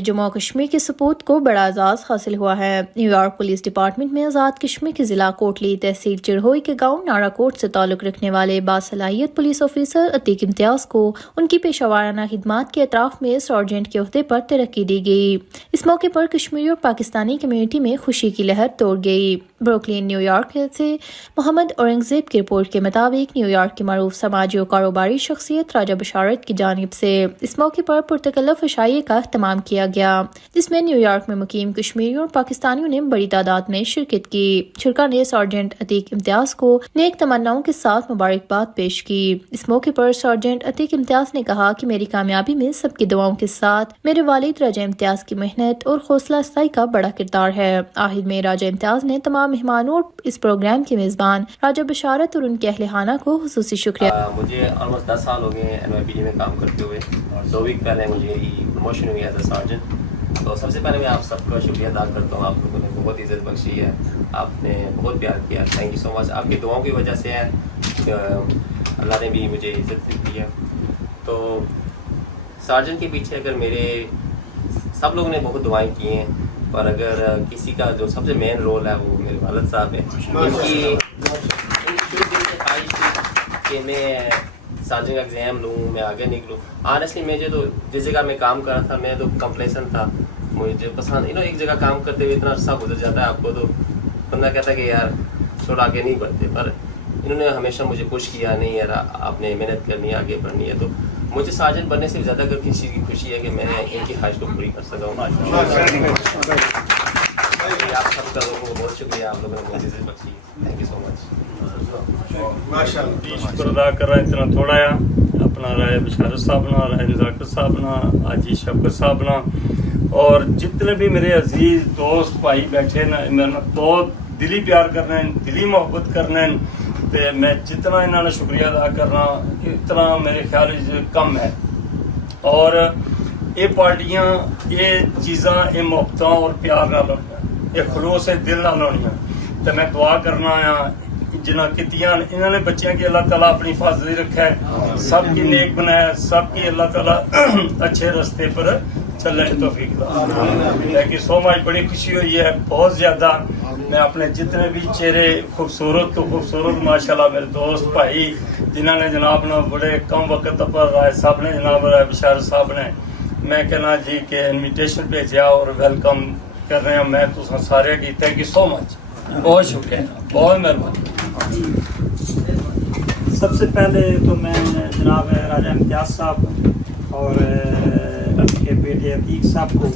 جموں و کشمیر کے سپوت کو بڑا اعزاز حاصل ہوا ہے۔ نیو یارک پولیس ڈپارٹمنٹ میں آزاد کشمیر کے ضلع کوٹلی تحصیل چڑھوئی کے گاؤں نارا کوٹ سے تعلق رکھنے والے باصلاحیت پولیس آفیسر عتیق امتیاز کو ان کی پیشہ ورانہ خدمات کے اعتراف میں سارجنٹ کے عہدے پر ترقی دی گئی۔ اس موقع پر کشمیری اور پاکستانی کمیونٹی میں خوشی کی لہر دوڑ گئی۔ بروکلین نیو یارک سے محمد اورنگزیب کی رپورٹ کے مطابق نیو یارک کی معروف سماجی و کاروباری شخصیت راجہ بشارت کی جانب سے اس موقع پر پرتکلف عشائیے کا اہتمام کیا گیا، جس میں نیو یارک میں مقیم کشمیریوں اور پاکستانیوں نے بڑی تعداد میں شرکت کی۔ شرکا نے سارجنٹ عتیق امتیاز کو نیک تمناؤں کے ساتھ مبارکباد پیش کی۔ اس موقع پر سارجنٹ عتیق امتیاز نے کہا کہ میری کامیابی میں سب کی دعاؤں کے ساتھ میرے والد راجہ امتیاز کی محنت اور حوصلہ افزائی کا بڑا کردار ہے۔ آخر میں راجہ امتیاز نے تمام مہمانوں اور اس پروگرام کے میزبان راجہ بشارت اور ان کے اہل خانہ کو خصوصی شکریہ۔ مجھے آلموسٹ 10 سال ہو گئے NYPD میں کام کرتے ہوئے۔ 2 ویک پہلے مجھے پروموشن ہوئی ایز اے سارجنٹ۔ تو سب سے پہلے میں آپ سب کا شکریہ ادا کرتا ہوں، آپ لوگوں نے بہت عزت بخشی ہے، آپ نے بہت پیار کیا، تھینک یو سو مچ۔ آپ کی دعاؤں کی وجہ سے ہے اللہ نے بھی مجھے عزت دی ہے۔ تو سارجنٹ کے پیچھے اگر میرے سب لوگوں نے بہت دعائیں کی ہیں، پر اگر کسی کا جو سب سے مین رول ہے وہ میرے والد صاحب ہیں۔ ان کی خواہش تھی کہ میں سارجنٹ کا ایگزام لوں، میں آگے نکلوں۔ آنیسٹلی مجھے تو جس جگہ میں کام کر رہا تھا میں تو کمپلیسن تھا، مجھے پسند ایک جگہ کام کرتے ہوئے اتنا عرصہ گزر جاتا ہے آپ کو تو بندہ کہتا ہے کہ یار چھوڑ آگے نہیں بڑھتے، پر انہوں نے ہمیشہ مجھے پش کیا، نہیں یار آپ نے محنت کرنی ہے، آگے بڑھنی ہے۔ تو مجھے سارجنٹ بننے سے زیادہ اگر کسی چیز کی خوشی ہے کہ میں نے ان کی خواہش کو پوری کر سکا ہوں۔ آپ سب کا لوگوں کو بہت شکریہ، آپ لوگوں نے بہت عزت بخشی، تھینک یو سو مچ۔ شکر ادا کر رہا اتنا تھوڑا ہے اپنا رائے بشارت صاحب نا، رائے نزاکت صاحب نا، آجی شفقت صاحب نا، اور جتنے بھی میرے عزیز دوست بھائی بیٹھے نا، میرے بہت دلی پیار کرنا ہے، دلی محبت کرنا ہے، تے میں جتنا انہوں نے شکریہ ادا کرنا اتنا میرے خیال کم ہے۔ اور یہ پارٹیاں یہ چیزاں یہ محبت اور پیار نہ لونیاں، یہ خلوص دل نہ لونیاں، تو میں دعا کرنا آیا جنہ کتیاں انہوں نے بچیاں کی اللہ تعالیٰ اپنی حفاظت رکھا ہے، سب کی نیک بنایا، سب کی اللہ تعالیٰ اچھے راستے پر چلنے کی توفیق دا۔ تھینک یو سو مچ، بڑی خوشی ہوئی ہے بہت زیادہ۔ میں اپنے جتنے بھی چہرے خوبصورت تو خوبصورت ماشاءاللہ میرے دوست بھائی جنہوں نے جناب نا بڑے کم وقت پر رائے صاحب نے جناب رائے بشارت صاحب نے میں کہنا جی کہ انویٹیشن بھیجا اور ویلکم کر رہے ہیں میں تو سارے کی، تھینک یو سو مچ، بہت شکریہ، بہت مہربانی۔ سب سے پہلے تو میں جناب راجہ امتیاز صاحب اور ان کے بیٹے عتیق صاحب کو